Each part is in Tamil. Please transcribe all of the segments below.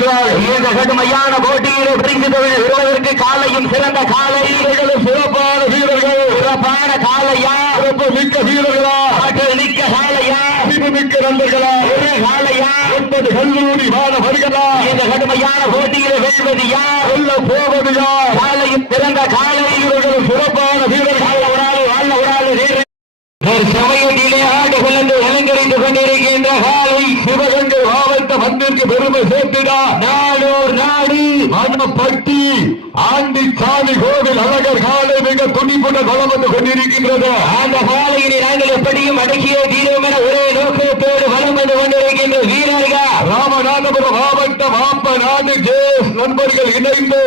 கொண்டிருக்கிறார்கள். இந்த கடுமையான போட்டியிலே பரிசு தொகை பெறுவதற்கு காலையும் சிறந்த காலை வீரர்களும் சிறப்பான வீரர்கள். சிறப்பான காலையா, சிறப்பு மிக்க வீரர்களா, ஆற்றல் மிக்க காலையா, அறிவு மிக்க நண்பர்களா, ஒரு காலையா, 9 கல்லூரி மாணவர்களா, இந்த கடுமையான போட்டியிலே வெல்வது யார், வெல்ல போவது யார்? காலையும் சிறந்த காலை வீரர்களும் சிறப்பான வீரர்கள். சமயத்திலே ஆடு கலந்து அலங்கரித்து கொண்டிருக்கின்ற காலை சிவகங்கை மாவட்ட மண்ணிற்கு பெருமை சேர்த்திடா நாடோர் நாடு மணப்பட்டி ஆண்டிச்சாமி கோவில் அழகர் காலை மிக துணிப்புடன் வளம் வந்து கொண்டிருக்கின்றது. அந்த காலையினை நாங்கள் எப்படியும் அடக்கிய தீரம் என ஒரே நோக்கத்தோடு வளம் வந்து கொண்டிருக்கின்ற வீரர்கள் ராமநாதபுரம் மாவட்டம் ஆப்பநாடு ஜேஎஸ் நண்பர்கள் இணைந்து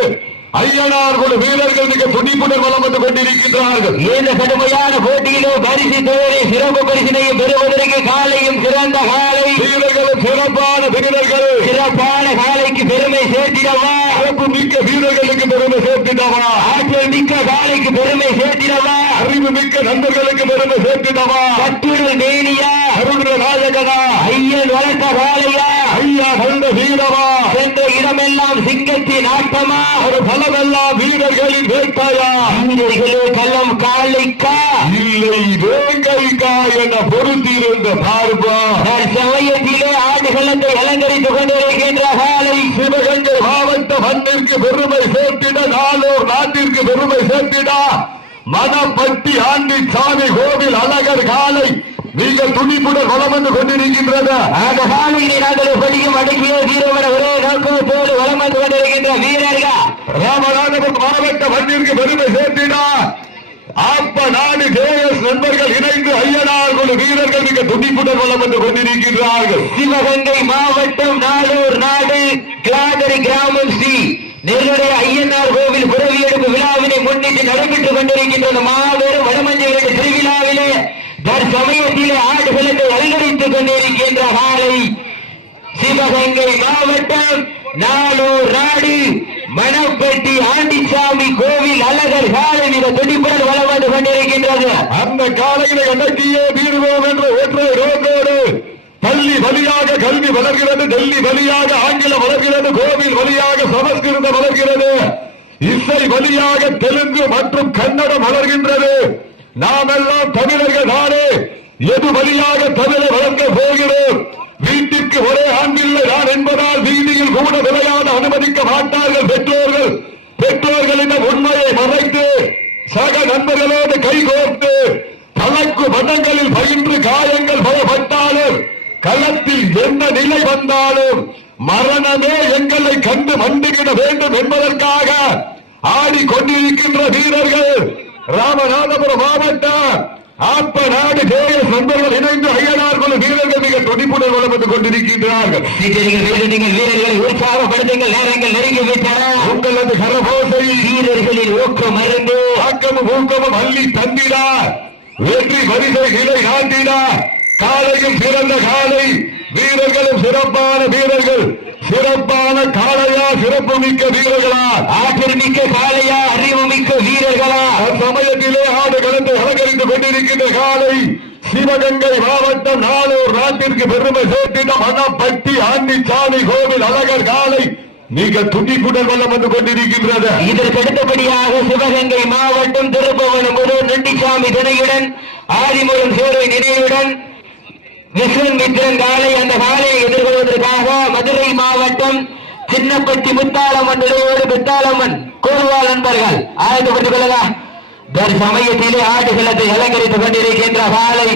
ஐயனார் குழு வீரர்கள் மிக துணிப்புடன் வளம் வந்து கொண்டிருக்கின்றார்கள். இந்த கடுமையான போட்டியிலோ பரிசு தொகை சிறப்பு பரிசினையும் பெறுவதற்கு காலையும் சிறந்த காலை வீரர்களும் சிறப்பான வீரர்கள். சிறப்பான காலைக்கு பெருமை சேர்த்திடவா, சிறப்பு மிக்க வீரர்களுக்கு பெருமை சேர்த்திடவா, ஆற்றல் மிக்க காலைக்கு பெருமை சேர்த்திடவா, அறிவு மிக்க நண்பர்களுக்கு பெருமை சேர்த்திடவா, கட்டுடல் மேனியா அருண நாயகனா ஐயன் வளர்த்த காலையா ஐயா கண்ட வீரவா சென்ற இடமெல்லாம் சிங்கத்தின் ஆட்டமா ஒரு பலமெல்லாம் வீரர்களின் வேட்டையா வீரர்களே கள்ளம் காலைக்கா இல்லை வேங்கைக்கா என பொருத்தியிருந்த பார்ப்பா சமயத்திலே ஆடுகளத்தை அலங்கரித்துக் கொண்டிருக்கின்ற காலை சிவகங்கை மாவட்ட மண்ணிற்கு பெருமை சேர்த்திட நாளோர் நாட்டிற்கு பெருமை சேர்த்திட மணப்பட்டி ஆண்டிச்சாமி கோவில் அழகர் காலை மிக துணிப்புடன் வளம் வந்து கொண்டிருக்கின்றது. அந்த காலையினை நாங்கள் எப்படியும் அடக்கிய தீரவன ஒரே நோக்கத்தோடு வளம் வந்து கொண்டிருக்கின்ற வீரர்கள் ராமநாதபுரம் மாவட்ட மண்ணிற்கு பெருமை சேர்த்தினார். ஆப்ப நாடு ஜேஎஸ் நண்பர்கள் இணைந்து ஐயனார் குழு வீரர்கள் மிக துணிப்புடன் வளம் வந்து கொண்டிருக்கின்றார்கள். சிவகங்கை மாவட்டம் நாளூர் நாடு கிளாதரி கிராமம் ஸ்ரீ நெல்லுடைய ஐயனார் கோவில் புறவியெடுப்பு விழாவினை முன்னிட்டு நடைபெற்றுக் கொண்டிருக்கின்ற மாபெரும் வடமஞ்சு திருவிழாவிலே தற்சமயத்திலே ஆடுகளத்தை அலங்கரித்துக் கொண்டிருக்கின்ற காலை சிவகங்கை மாவட்டம் நாளூர் நாடு மணப்பட்டி ஆண்டிச்சாமி கோவில் அழகர் காலை மிக துடிப்புடன் வளம் வந்து கொண்டிருக்கின்றது. அந்த காலையிலே அடக்கியே தீர்வோம் என்ற ஒற்றை ரோகோடு பள்ளி வழியாக கல்வி வளர்கிறது, டெல்லி வழியாக ஆங்கிலம் வளர்கிறது, கோவில் வழியாக சமஸ்கிருதம் வளர்கிறது, இசை வழியாக தெலுங்கு மற்றும் கன்னடம் வளர்கின்றது. நாம் எல்லாம் தமிழர்கள் தானே, எது வழியாக தமிழை வளர்க்க போகிறோம்? வீட்டிற்கு ஒரே ஆண்டில்லை நான் என்பதால் வீதியில் கூட விளையாட அனுமதிக்க மாட்டார்கள் பெற்றோர்கள். பெற்றோர்களின் உண்மையை மறைத்து சக நண்பர்களோடு கைகோர்த்து கலக்கு மதங்களில் பயின்று காயங்கள் பயப்பட்டாலும் களத்தில் என்ன நிலை வந்தாலும் மரணமே எங்களை கண்டு மண்டிவிட வேண்டும் என்பதற்காக ஆடிக்கொண்டிருக்கின்ற வீரர்கள் ராமநாதபுரம் மாவட்டம் ஆப்ப நாடு ஜேஎஸ் நண்பர்கள் இணைந்து ஐயனார் குழு வீரர்கள் மிக துடிப்புடன் வளம் வந்து கொண்டிருக்கின்றார்கள். வீரர்களை உற்சாகப்படுத்துங்கள், நேரங்கள் நெருங்கிவிட்டன. உங்களது கரபோசை வீரர்களின் ஊக்கம் மறந்து ஆக்கமும் ஊக்கமும் அள்ளி தந்திடா வெற்றி பரிசை நிலை நாட்டிடா. காலையும் சிறந்த காலை வீரர்களும் சிறப்பான வீரர்கள். சிறப்பான காளையா, சிறப்பு மிக்க வீரர்களா, ஆற்றல் மிக்க காளையா, அறிவு மிக்க வீரர்களா. சமயத்திலே ஆடு களத்தை அலங்கரித்துக் கொண்டிருக்கின்ற காலை சிவகங்கை மாவட்டம் நாளூர் நாட்டிற்கு பெருமை சேர்த்திட மணப்பட்டி ஆண்டிச்சாமி கோவில் அழகர் காலை மிக துடிப்புடன் வளம் வந்து கொண்டிருக்கின்றது. இதற்கு அடுத்தபடியாக சிவகங்கை மாவட்டம் திருப்பவனம் நண்டிசாமி துணையுடன் ஆதிமூலம் சேவை நினைவுடன் விஸ்வன் மித்ரன் காலை அந்த காலையை எதிர்கொள்வதற்காக மதுரை மாவட்டம் சின்னப்பட்டி முத்தாளம்மன் நிலையோடு முத்தாளம்மன் கோல்வாள் நண்பர்கள் ஆயத்தப்பட்டுக் கொள்ளலாம். சமயத்திலே ஆடுகளத்தை அலங்கரித்துக் கொண்டிருக்கின்ற காலை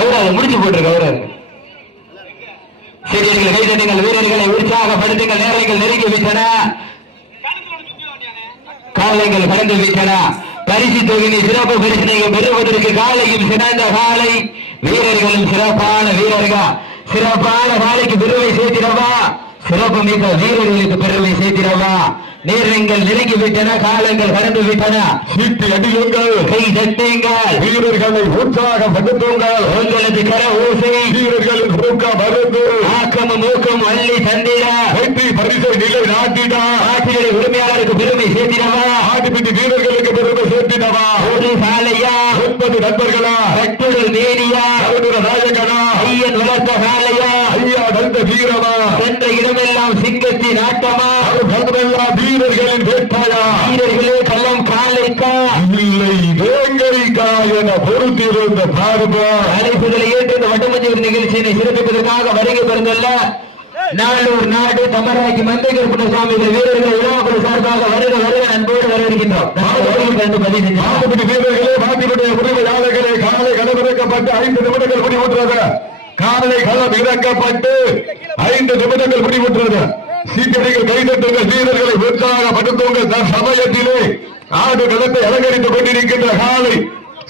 அவராது முடிச்சு போட்டிருக்க அவராது. சரி, கை தட்டுங்கள், வீரர்களை உற்சாகப்படுத்துங்கள். நேரங்கள் நெருங்கி விட்டன, காலைகள் கடந்து விட்டன. பரிசு தொகையை சிறப்பு பரிசனையும் பெறுவதற்கு காலையும் சிறந்த காலை வீரர்களும் சிறப்பான வீரர்கள். சிறப்பான காலைக்கு பெருமை சேர்த்திடவா, சிறப்பு மிக்க வீரர்களுக்கு பெருமை சேர்த்திடவா. நேரங்கள் நெருங்கிவிட்டன, காலங்கள் கடந்து விட்டன. சீட்டி அடியுங்கள், கை தட்டுங்கள், வீரர்களை உற்சாகப்படுத்துங்கள். உங்களது கர ஓசை வீரர்களின் ஊக்கம் மருந்து ஆக்கமும் ஊக்கம் அள்ளி தந்திட வெற்றி பரிசை நிலை நாட்டிட ஆட்டுகளை உரிமையாளருக்கு பெருமை சேர்த்திடவா, ஆட்டுப்பிடி வீரர்களுக்கு பெருமை சேர்த்திடவா. ஒரு சாலையா 9 நண்பர்களா, கட்டுடல் நேரியா, நாயகனா, ஐயன் வளர்த்த சாலையா, ஐயா நந்த வீரமா, சென்ற இடமெல்லாம் சிங்கத்தின் ஆட்டமா, எல்லாம் வீரர்களின் வேட்பாயா, வீரர்களே களம் காலைக்கா இல்லை வேங்கரிக்கா என பொறுத்திருந்த பார்வா அழைப்புகளை ஏற்று இந்த வட்டமஞ்சூர் நிகழ்ச்சியினை சிறப்பிப்பதற்காக வருகை பெறுந்துள்ள நாளூர் நாடு தமராக்கி மந்தை கருப்பணசாமி வீரர்கள் விழாக்குழு சார்பாக வருக வருக அன்போடு வரவேற்கின்றோம். வீரர்களே மாட்டினுடைய உரிமையாளர்களே காலை களமிறக்கப்பட்டு 5 நிமிடங்கள் முடிவுற்றது. காலை களம் இறக்கப்பட்டு 5 நிமிடங்கள் முடிவுற்றது. சீக்கிரங்கள் கைதட்டுங்கள், வீரர்களை உற்சாகப்படுத்துங்கள். சமயத்திலே ஆடு களத்தை அலங்கரித்துக் கொண்டிருக்கின்ற காலை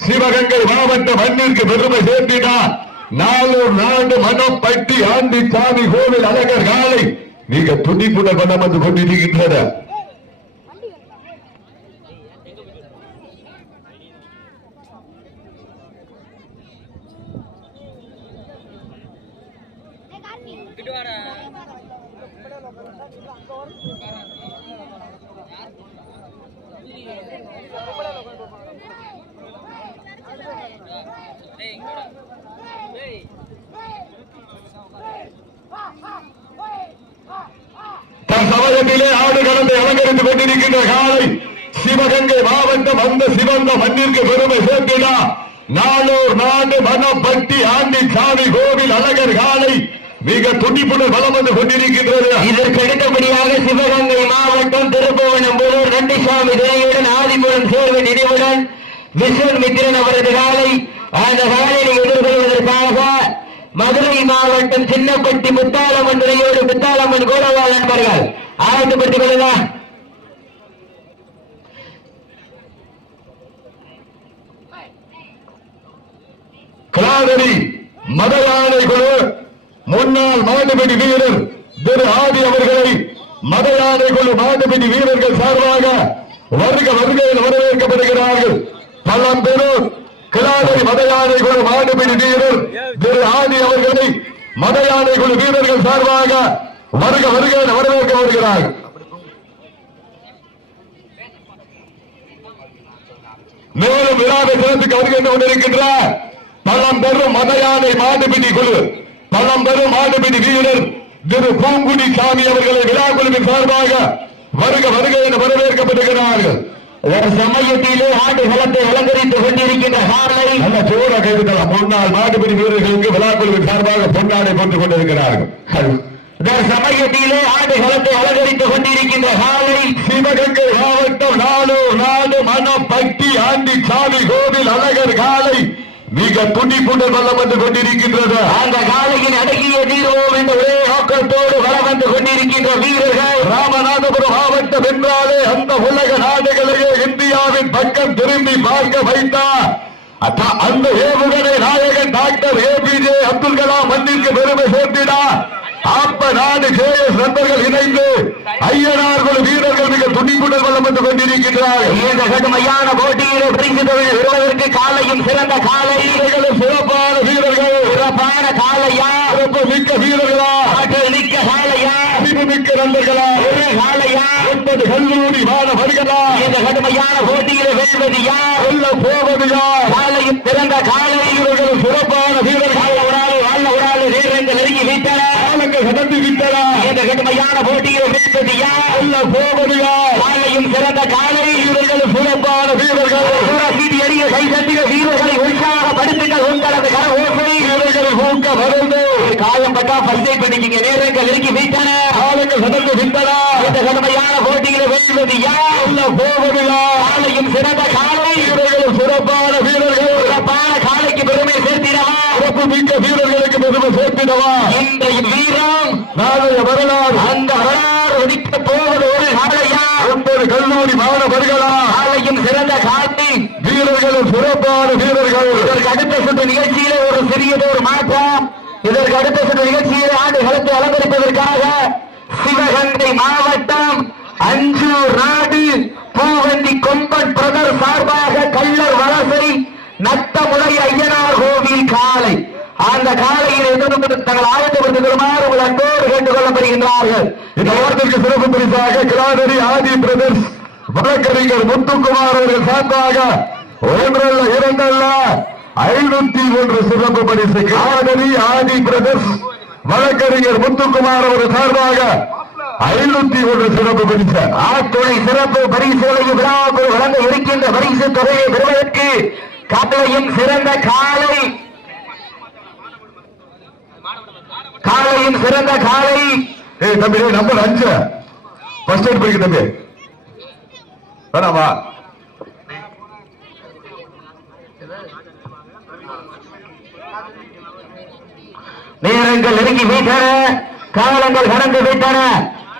சிவகங்கை மாவட்ட மண்ணிற்கு பெருமை சேர்த்தினார். நாளூர் நாடு மனப்பட்டி ஆண்டி சாமி கோவில் அழகர் காலை மிக துடிப்புடன் மனம் வந்து கொண்டிருக்கின்றன. சமயத்திலே ஆடு களத்தை அலங்கரித்துக் கொண்டிருக்கின்ற காலை சிவகங்கை மாவட்டம் அந்த சிவந்த மண்ணிற்கு பெருமை சேர்க்கிறார். நாளூர் நாடு மனப்பட்டி ஆண்டி சாமி கோவில் அழகர் காலை மிக துடிப்புடன் வலம் வந்து கொண்டிருக்கின்றது. இதற்கு அடுத்தபடியாக சிவகங்கை மாவட்டம் திருப்புவனம் புதூர் நண்டிசாமி தேவையுடன் ஆதிபுரம் சேர்வை நினைவுடன் மிஷன் மித்திரன் அவரது காலை அந்த காலையை எதிர்கொள்வதற்காக மதுரை மாவட்டம் சின்னப்பட்டி முத்தாளம்மன் துறையோடு முத்தாளம்மன் கோலவாள் நண்பர்கள் ஆயத்தப்படுத்திக் கொள்ளுங்க. கிளாதரி மதயானை குழு முன்னாள் மாட்டுப்பிடி வீரர் திரு ஆதி அவர்களை மதயானை குழு மாட்டுப்பிடி வீரர்கள் சார்பாக வருக வருகையில் வரவேற்கப்படுகிறார்கள். பழம்பெரும் கிளாதரி மதயானை குழு மாட்டுப்பிடி வீரர் திரு ஆதி அவர்களை மதயானை குழு வீரர்கள் சார்பாக வருக வருகையில் வரவேற்க வருகிறார்கள். மேலும் விழாவை சிறப்புக்கு வருகின்ற கொண்டிருக்கின்ற பழம்பெரும் மதயானை மாட்டுப்பிடி குழு பழம்பெரும் மாட்டுப்பிடி வீரர் திரு பூங்குடி சாமி அவர்களை விழா குழுவின் சார்பாக வருக வருக என வரவேற்கப்படுகிறார்கள். சமயத்திலே ஆண்டு களத்தை அலங்கரித்துக் கொண்டிருக்கின்ற காலை நல்ல சோழ கைவிடலாம். முன்னாள் மாட்டுப்பிடி வீரர்களுக்கு விழா குழுவின் சார்பாக பொன்னாடை போட்டுக் கொண்டிருக்கிறார்கள். சமயத்திலே ஆண்டு களத்தை அலங்கரித்துக் கொண்டிருக்கின்ற காலை சிவகங்கை மாவட்டம் நாளூர் நாடு மனப்பட்டி ஆண்டி சாமி கோவில் அழகர் காலை மிக துடிப்புடன் வலம் வந்து கொண்டிருக்கின்றது. அந்த காலையின் அடக்கிய தீர்வோம் என்ற ஒரே நோக்கத்தோடு வலம் வந்து கொண்டிருக்கின்ற வீரர்கள் ராமநாதபுரம் மாவட்டம் என்றாலே அந்த உலக நாடுகளையே இந்தியாவின் பக்கம் திரும்பி பார்க்க வைத்தார். அந்த ஏவுகணை நாயகன் டாக்டர் APJ அப்துல் கலாம் மண்ணிற்கு பெருமை சேர்த்தினார். அப்ப நாடு KS நண்பர்கள் இணைந்து ஐயனார் குழு வீரர்கள் மிக துடிப்புடன் வலம் வந்து கொண்டிருக்கிறார்கள். இந்த கடுமையான போட்டியிலே பரிசு தொழில் பெறுவதற்கு காலையும் சிறந்த காலை வீரர்களும் சிறப்பான வீரர்கள் சிறப்பான காலையா சிறப்பு மிக்க வீரர்களா ஆற்றல் மிக்க காலையா அறிவு மிக்க நண்பர்களா ஒரு காலையா 9 கல்லூரி மாணவர்களா இந்த கடுமையான போட்டியிலே வெல்வது யார் வெல்ல போவது யார் காலையும் சிறந்த காலை வீரர்களும் சிறப்பான வீரர்கள் ஒரு ஆள் வீரர்கள் நெருங்கி விட்டன கடந்து விட்டன. இந்த கடுமையான போட்டியை வெல்வது யார் வெல்ல போவது யார் காலையும் சிறந்த காலை வீரர்களும் சிறப்பான வீரர்கள் சீட்டி அடிய கைதட்டிய வீரர்களை உற்சாகப்படுத்துங்கள். உங்களது கர ஓசை வீரர்களை ஊக்க மருந்து காயம் பட்டா பரிசை பண்ணிக்கிங்க. நேரங்கள் நெருங்கி விட்டன, காலங்கள் கடந்து விட்டன. இந்த கடுமையான போட்டியை வெல்வது யார் வெல்ல போவது யார் காலையும் சிறந்த காலை வீரர்களும் சிறப்பான வீரர்கள் சிறப்பான காலைக்கு பெருமை சேர்த்திடவா சிறப்பு மிக்க வீரர்களுக்கு பெருமை சேர்த்திடவா. இன்றைய வீரம் நாளைய வரலாறு அந்த வரலாறு ஒதுக்க போவது ஒரு காலையா 9 கல்லூரி மாணவர்களா காலையும் சிறந்த காலை வீரர்களும் சிறப்பான வீரர்கள். இதற்கு அடுத்த சுற்று நிகழ்ச்சியிலே ஒரு சிறியதொரு மாற்றம். இதற்கு அடுத்த சுற்று நிகழ்ச்சியிலே ஆண்டு களத்தை அலங்கரிப்பதற்காக சிவகங்கை மாவட்டம் அஞ்சூர் நாடு பூவந்தி கொம்பன் பிரதர் சார்பாக கள்ளர் வலசை நத்தமுலை ஐயனார் கோவில் காலை. அந்த காலையில் எதிர்த்து தங்கள் ஆயத்தப்படுத்துமாறு உங்கள் அன்போடு கேட்டுக் கொள்ளப்படுகின்றார்கள். இந்த வாரத்திற்கு சிறப்பு பரிசாக கிளாதரி ஆதி பிரதர்ஸ் வழக்கறிஞர் முத்துக்குமார் அவர்கள் சார்பாக ஒன்றல்ல இரண்டல்ல 501 சிறப்பு பரிசு. கிளாதரி ஆதி பிரதர்ஸ் வழக்கறிஞர் முத்துக்குமார் அவர்கள் சார்பாக 501 சிறப்பு பரிசு. ஆத்துணை சிறப்பு பரிசுகளை விழாவுக்கு வழங்க இருக்கின்ற பரிசு தொகையை பெறுவதற்கு காலையும் சிறந்த காலையும் சிறந்த காலை. தம்பி நம்பர் 5 ஃபர்ஸ்ட் எய்ட் போய்க்கு தம்பி வேணாமா? நேரங்கள் நெருங்கி விட்டன, காலங்கள் கடந்து விட்டன.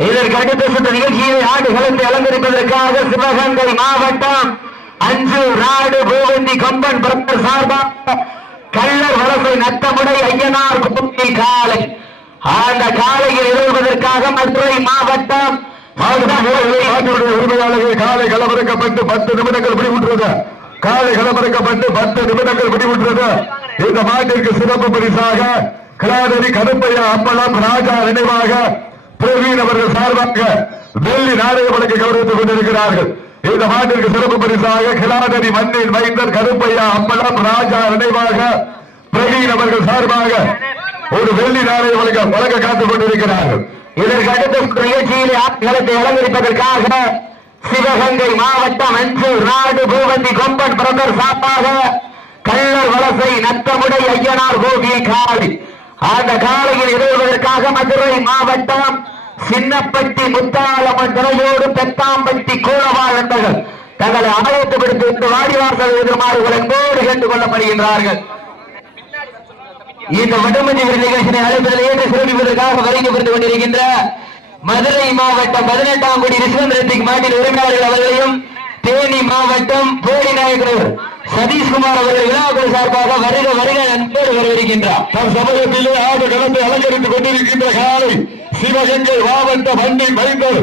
இதற்கு அடுத்த சுற்று நிகழ்ச்சியை ஆடுகளத்தை அலங்கரிப்பதற்காக சிவகங்கை மாவட்டம் அஞ்சூர் நாடு பூவந்தி கொம்பன் பிரதர் சார்பாக கள்ளர் வலசை நத்தமுடை ஐயனார் கோவில் காலை. அந்த காலையில் எதிர்வதற்காக மதுரை மாவட்டம் உரிமையாளர்கள் காலை களமிறக்கப்பட்டு 10 நிமிடங்கள் முடிவுற்றது. காலை களமிறக்கப்பட்டு 10 நிமிடங்கள் முடிவுற்றது. இந்த மாட்டிற்கு சிறப்பு பரிசாக கிளாதரி கருப்பையா அம்பலம் ராஜா நினைவாக பிரவீன் அவர்கள் சார்பாக வெள்ளி நாணய வழக்கு கௌரவித்துக் கொண்டிருக்கிறார்கள். இந்த மாட்டிற்கு சிறப்பு பரிசாக கிளாதரி மண்ணின் மைந்தர் கருப்பையா அம்பலம் ராஜா நினைவாக பிரவீன் அவர்கள் சார்பாக ஒரு வெள்ளி நாணய வழக்க காத்துக் கொண்டிருக்கிறார்கள். இதற்கு அடுத்த நிகழ்ச்சியிலே ஆட்களத்தை அலங்கரிப்பதற்காக சிவகங்கை மாவட்டம் அஞ்சூர் நாடு பூவந்தி கொம்பன் பிரதர் சார்பாக கள்ளர் வலசை நத்தமுடை ஐயனார் கோவில் காலை. அந்த காலையில் எதிர்வதற்காக மதுரை மாவட்டம் சின்னப்பட்டி முத்தாலம்மன் துணையோடு பெத்தாம்பட்டி கோலவாள் என்பர்கள் தங்களை ஆயத்தப்படுத்தி இந்த வாடிவாசல் எதிர்மாறுகள் என்போடு கேட்டுக் கொள்ளப்படுகின்றார்கள். இந்த வடமஞ்சி நிகழ்ச்சியை அழைப்பதில் ஏற்று சிறப்பிப்பதற்காக வருகை புரிந்து கொண்டிருக்கின்ற மதுரை மாவட்டம் 18ஆம் குடி ரிஸ்வந்திரத்தின் மாட்டின் உரிமையாளர்கள் அவர்களையும் தேனி மாவட்டம் போடி நாயக்கர் சதீஷ்குமார் அவர்கள் விழாக்கள் சார்பாக வருக வருக நண்பர் வரவிருக்கின்றார். தம் சமூகத்திலே ஆடு களத்தை அலங்கரித்துக் கொண்டிருக்கின்ற காலை சிவகங்கை மாவட்ட வண்டி மைந்தர்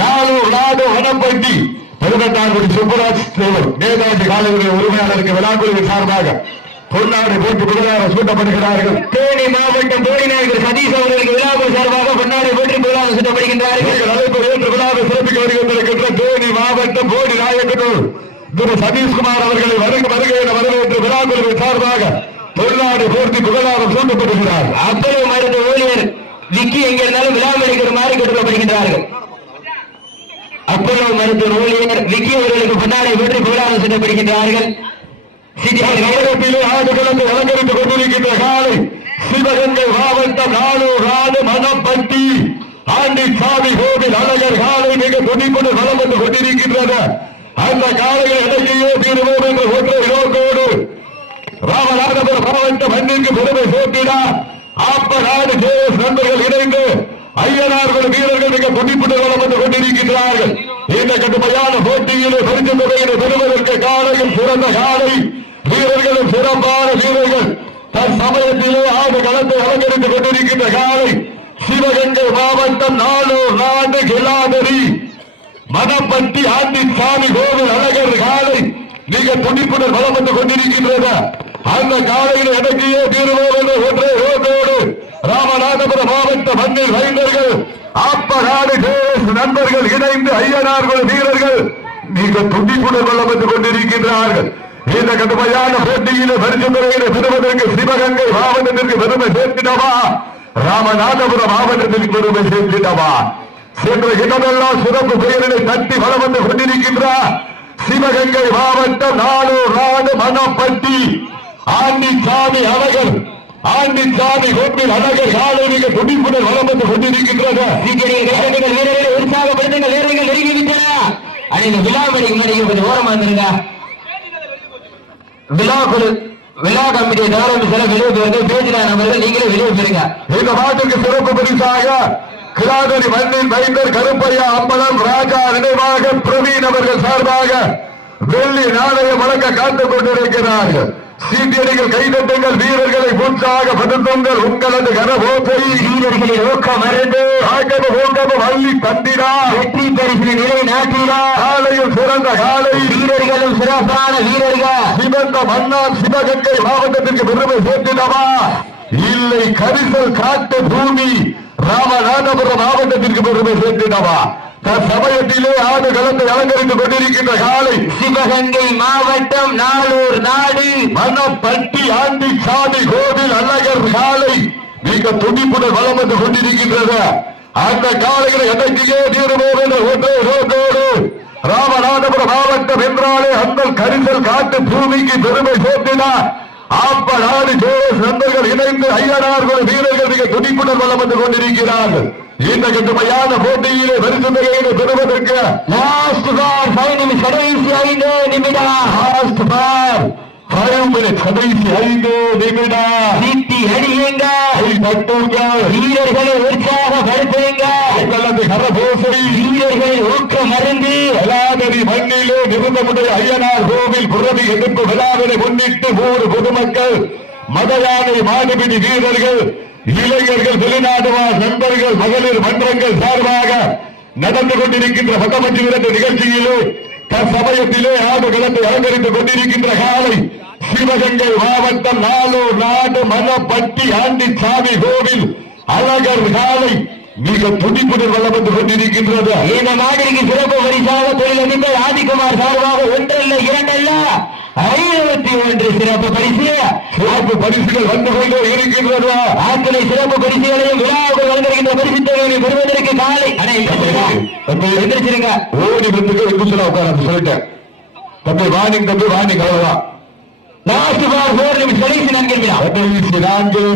நாளூர் நாடு வனப்பட்டி 18ஆம் குடி சுப்பராஜ் தேவர் நேதாஜி காலையுடைய உரிமையாளருக்கு விழாக்குழுவின் சார்பாக பொன்னாடு போட்டு விழாவை சூட்டப்படுகிறார்கள். தேனி மாவட்டம் போடி நாயக்கர் சதீஷ் அவர்களுக்கு விழாக்கள் சார்பாக பொன்னாடு போட்டு விழாவை சூட்டப்படுகின்றார்கள். அழைப்பு ஏற்று விழாவை சிறப்பிக்க வருகின்ற தேனி மாவட்டம் போடி நாயக்கர் திரு சதீஷ்குமார் அவர்களை வருக வருகையில் வரவேற்று விழாக்குழுவின் சார்பாக பொன்னாடு போர்த்தி புகழாரம் சூட்டப்படுகிறார். அப்பளவு மருந்து ஊழியர் விக்கி எங்க இருந்தாலும் விழா எடுக்குமாறு கேட்டுக்கொள்ளப்படுகின்றார்கள். அப்பளவு மருத்துவ ஊழியர் விக்கி அவர்களுக்கு பொன்னாடை போற்றி புகழாரம் சூட்டப்படுகின்றார்கள். அலங்கரித்துக் கொண்டிருக்கின்ற காலை சிவகங்கை மாவட்டம் நாளூர் நாடு மணப்பட்டி ஆண்டிச்சாமி கோவில் அழகர் காலை மிக துணிப்புடன் வளம் வந்து கொண்டிருக்கின்றது. அந்த காலையில் இடையே தீர்வோம் என்ற ஒற்றை நோக்கோடு ராமநாதபுரம் மாவட்ட மண்ணிற்கு பெருமை சேர்க்கிறார். ஆப்ப நாடு ஜேஎஸ் நண்பர்கள் இணைந்து ஐயனார்கள் வீரர்கள் மிக துணிப்புடன் வளம் வந்து கொண்டிருக்கின்றார்கள். இந்த கடுமையான போட்டியிலே பரிசு தொகையினை பெறுவதற்கு காலையில் சிறந்த காலை வீரர்களும் சிறப்பான வீரர்கள் தற்சமயத்திலே ஆடு களத்தை அலங்கரித்துக் கொண்டிருக்கின்ற காலை சிவகங்கை மாவட்டம் நாளூர் நாடு கிளாதரி மணப்பட்டி ஆண்டிச்சாமி கோவில் அழகர் காலை மிக துடிப்புடன் வளம் வந்து கொண்டிருக்கின்றது. அந்த காலையில் இறங்கியே தீர்வோம் என்ற ஒற்றை ரோட்டோடு ராமநாதபுரம் மாவட்ட மண்ணில் வைந்தர்கள் ஆப்பநாடு ஜேஎஸ் நண்பர்கள் இணைந்து ஐயனார்கள் வீரர்கள் மிக துடிப்புடன் வளம் வந்து கொண்டிருக்கின்றார்கள். இந்த கடுமையான போட்டியிலே பரிசு தொகையினை பெறுவதற்கு சிவகங்கை மாவட்டத்திற்கு பெருமை சேர்த்திடவா, ராமநாதபுரம் மாவட்டத்திற்கு பெருமை சேர்த்திடவா? சென்ற இடமெல்லாம் சிறப்பு பெயரினை தட்டி வளம் வந்து கொண்டிருக்கின்றார். சிவகங்கை மாவட்டம் நாளூர் நாடு மணப்பட்டி ஆண்டிச்சாமி அழகர் ஆண்டிச்சாமி கோவில் அழகர் காலை மிக துடிப்புடன் வளம் வந்து கொண்டிருக்கின்றது. வீரர்களை உற்சாகப்படுத்துங்கள், வீரர்கள் நெருங்கிவிட்டன. அனைத்து விழா மணிக்கு கொஞ்சம் ஓரமா இருந்திருங்க. விழா கமிட்டியை தவிர சில வெளியே போயிருங்க, பேசினார் நபர்கள் நீங்களே வெளியே போயிருங்க. இந்த மாட்டுக்கு சிறப்பு பரிசாக கிளாதரி மண்ணின் மைந்தர் கருப்பையா அம்பலம் ராஜா நினைவாக பிரவீன் அவர்கள் சார்பாக வெள்ளி நாணய வழக்க காத்துக் கொண்டிருக்கிறார்கள். சீட்டியடிகள் கைதட்டுங்கள், வீரர்களை உற்சாகப்படுத்துங்கள். உங்களது கரபோசை வீரர்களின் ஊக்கம் மருந்து ஊக்கமும் அள்ளி தந்திரா வெற்றி பரிசு நிலை நாட்டிரா. காலையில் சிறந்த காலை, வீரர்களும் சிறப்பான வீரர்கள். சிவந்த மன்னார் சிவகங்கை மாவட்டத்திற்கு பெருமை சேர்த்திடவா இல்லை கரிசல் காட்டு பூமி ராமநாதபுரம் மாவட்டத்திற்கு பெருமை சேர்த்திடவா? சமயத்திலே ஆடு களத்தை அலங்கரித்துக் கொண்டிருக்கின்ற காலை சிவகங்கை மாவட்டம் நாளூர் நாடு மணப்பட்டி ஆண்டி சாமி கோவில் அழகர் காலை மிக துடிப்புடன் வளம் வந்து கொண்டிருக்கின்றது. அந்த காலைகளை அடக்கியே தீர்வோடு ராமநாதபுரம் மாவட்டம் என்றாலே அந்த கரிசல் காட்டு பூமிக்கு பெருமை சேர்த்தினார். ஆப்ப நாடு ஜோஸ் நண்பர்கள் இணைந்து ஐயனார்கள் வீரர்கள் மிக துடிப்புடன் வளம் வந்து கொண்டிருக்கிறார்கள். இந்த கட்டுமையான போட்டியிலே பரிசு தொகையினை பெறுவதற்கு லாஸ்ட் பார் 5 நிமிஷம் கடைசி 5 நிமிடம். லாஸ்ட் பார் 5 மினிட் கடைசி 5 நிமிடம். சீட்டி அடியுங்கள், வீரர்களை உற்சாகப்படுத்துங்கள். உங்களது கரபோசை வீரர்களை ஊக்கம் மருந்து வேளாங்கண்ணி மண்ணிலே நிறுத்தமுடைய ஐயனார் கோவில் புறவி எதிர்ப்பு விழாவினை முன்னிட்டு 100 பொதுமக்கள், மதயானை மாடுபிடி வீரர்கள், இளைஞர்கள், வெளிநாடுவார் நண்பர்கள், மகளிர் மன்றங்கள் சார்பாக நடந்து கொண்டிருக்கின்ற பட்டமன்ற விரட்டு நிகழ்ச்சியிலே தற்சமயத்திலே ஆடு களத்தை அலங்கரித்துக் கொண்டிருக்கின்ற காலை சிவகங்கை மாவட்டம் நாளூர் நாடு மணப்பட்டி ஆண்டி சாமி கோவில் அழகர் காலை மிக துடிப்புடன் வளம் வந்து கொண்டிருக்கின்றது. இந்த நாட்டிற்கு சிறப்பு பரிசாக தொழிலதிபர் ஆதிக்குமார் சார்பாக 1 அல்ல 2 அல்ல 51 சிறப்பு பரிசு. சிறப்பு பரிசுகள் வந்து கொண்டே இருக்கின்றது. ஆட்களை சிறப்பு பரிசுகளையும் விழாவுகள் வழங்குகின்ற பரிசு தொகையை பெறுவதற்கு காலை எந்திரிச்சிருங்க. ஓடி வந்து உட்கார சொல்லிட்டேன். தம்பி வாணிங், தம்பி வாணிங், அவ்வளவுதான். லாஸ்ட் பார் 4 நிமிஷம் கடைசி 4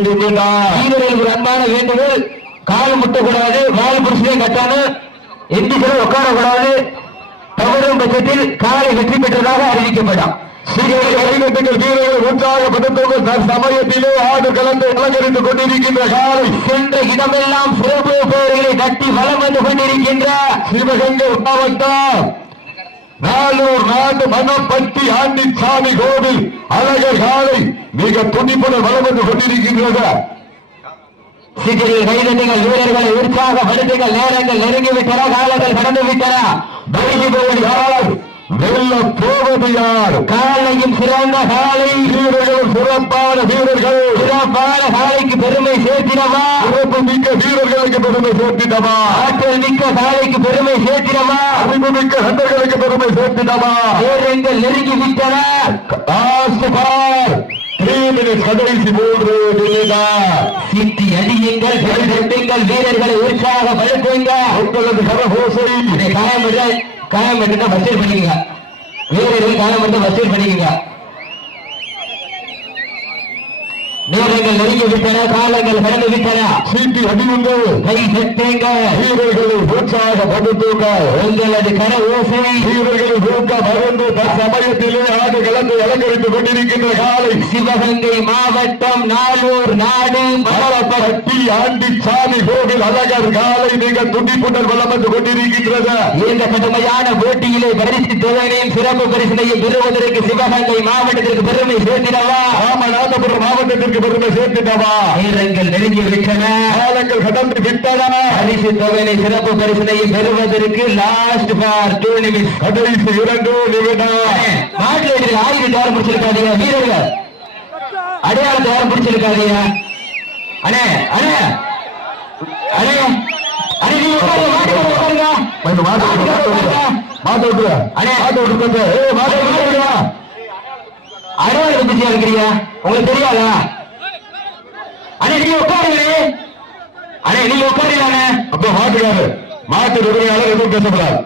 நிமிடம். வீரர்கள் ஒரு அன்பான வேண்டுகோள், கால் முட்டக்கூடாது, வால் புருஷனே கட்டானு, எந்திரிச்சு உட்காரக்கூடாது. தவறும் பட்சத்தில் காலை வெற்றி பெற்றதாக அறிவிக்கப்படும். வீரர்கள் உற்சாகப்படுத்தும் சமயத்திலே ஆடு கலந்து அலங்கரித்துக் கொண்டிருக்கின்ற காலை சென்ற இடமெல்லாம் சிறப்பு பெயர்களை கட்டி வலம் வந்து கொண்டிருக்கின்ற சிவகங்கை மாவட்டம் நாளூர் நாடு மணப்பட்டி ஆண்டி சாமி கோவில் அழகர் காலை மிக துணிப்புடன் வலம் வந்து கொண்டிருக்கின்றது. சீக்கிரம் கைதட்டுங்கள், வீரர்களை உற்சாகப்படுத்துங்கள். நேரங்கள் நெருங்கிவிட்டன, காலங்கள் கடந்து விட்டன. வெல்ல போவது யார்? காலையும் சிறந்த காலை, வீரர்களும் சிறப்பான வீரர்கள். சிறப்பான காலைக்கு பெருமை சேர்த்திடவா? சிறப்பு மிக்க வீரர்களுக்கு பெருமை சேர்த்திடவா? ஆற்றல் மிக்க காலைக்கு பெருமை சேர்த்திடவா? அறிவு மிக்க நண்பர்களுக்கு பெருமை சேர்த்திடவா? நேரங்கள் நெருங்கி விட்டன. கடைசி 3 நிமிடம். சீட்டி அடியுங்கள், கைதட்டுங்கள், வீரர்களை உற்சாகப்படுத்துங்கள். உங்களது கரகோசை காயம் மட்டும் வசூல் பண்ணிக்கங்க. வீரர்கள் காயம் மட்டும் வசூல் பண்ணிக்கங்க. நேரங்கள் நெருங்கி விட்டன, காலங்கள் கடந்து விட்டன. சீட்டி அடியுங்கள், கை தட்டுங்கள், வீரர்களை உற்சாகப்படுத்துங்கள். உங்களது கர ஓசை வீரர்களை ஊக்க மருந்து தற்சமயத்திலே ஆடு கலந்து அலங்கரித்துக் கொண்டிருக்கின்ற காலை சிவகங்கை மாவட்டம் நாளூர் நாடு மணப்பட்டி ஆண்டி சாமி கோவில் அழகர் காலை மிக துடிப்புடன் வளம் வந்து கொண்டிருக்கின்றது. இந்த கடுமையான போட்டியிலே பரிசு தொகையையும் சிறப்பு பரிசினையும் பெறுவதற்கு சிவகங்கை மாவட்டத்திற்கு பெருமை சேர்த்திடவா? ராமநாதபுரம் மாவட்டத்திற்கு பெருமை சேர்த்திடவா? நேரங்கள் நெருங்கி விட்டன, காலங்கள் கடந்து விட்டன. பரிசு தொகையை சிறப்பு பரிசினையும் பெறுவதற்கு லாஸ்ட் பார் 2 நிமிஷம் கடைசி 2 நிமிடம். நாட்டில் ஆயுதம் யாரும் பிடிச்சிருக்காதீங்க, வீரர்கள் அடையாளத்தை யாரும் பிடிச்சிருக்காதீங்க. அண்ணே அண்ணே அண்ணே அண்ணே நீங்க உட்காருங்க, அடையாளத்தை பிடிச்சியா இருக்கிறீங்க, உங்களுக்கு தெரியாதா? அண்ணே நீங்க உட்காருங்க, அண்ணே நீங்க உட்காருங்க. அப்ப மாட்டுக்காரு மாட்டு உரிமையாளர் எதுவும் பேசப்படாது.